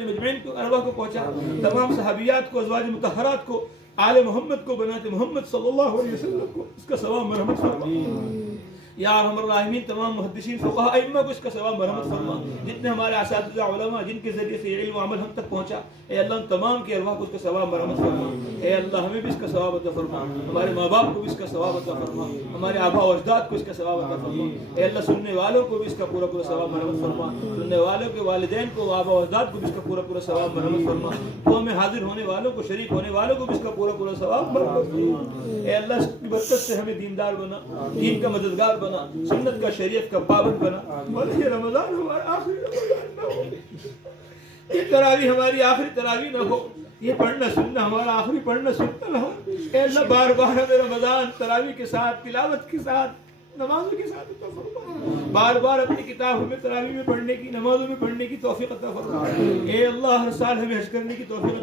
مجمعین کو ارواح کو پہنچا، تمام صحابیات کو، ازواج مطہرات کو، آل محمد کو، بنات محمد صلی اللہ علیہ وسلم کو اس کا ثواب مرحمت فرما یا ارحم الراحمین۔ تمام محدثین فقہا ائمہ کو اس کا ثواب مرحمت فرما، جتنے ہمارے اساتذہ علماء جن کے ذریعے سے علم و عمل ہم تک پہنچا، اے اللہ تمام کے ارواح کو اس کا ثواب مرحمت فرما۔ اے اللہ ہمیں بھی اس کا ثواب عطا فرما، ہمارے ماں باپ کو بھی اس کا ثواب عطا فرما، ہمارے آباء و اجداد کو اس کا ثواب عطا فرما۔ اے اللہ سننے والوں کو بھی اس کا پورا پورا ثواب مرحمت فرما، سننے والوں کے والدین کو، آباء و اجداد کو بھی اس کا پورا پورا ثواب مرحمت فرما، تو میں حاضر ہونے والوں کو، شریک ہونے والوں کو بھی اس کا پورا پورا ثواب مرحمت فرما۔ اے اللہ اس کی برکت سے ہمیں دیندار بنا، دین کا مددگار بنا، سنت کا شریعت کا پابند بنا، اور یہ رمضان ہمارا آخری رمضان نہ ہو، یہ تراویح ہماری آخری تراویح نہ ہو، یہ پڑھنا سننا ہمارا آخری پڑھنا سننا نہ ہو۔ اے اللہ بار بار ہمیں رمضان تراویح کے ساتھ، تلاوت کے ساتھ، نمازوں کے ساتھ عطا فرما، بار بار اپنی کتابوں میں تراویح میں پڑھنے کی، نمازوں میں پڑھنے کی توفیق عطا فرما۔ اے اللہ ہر سال ہمیں حج کرنے کی توفیق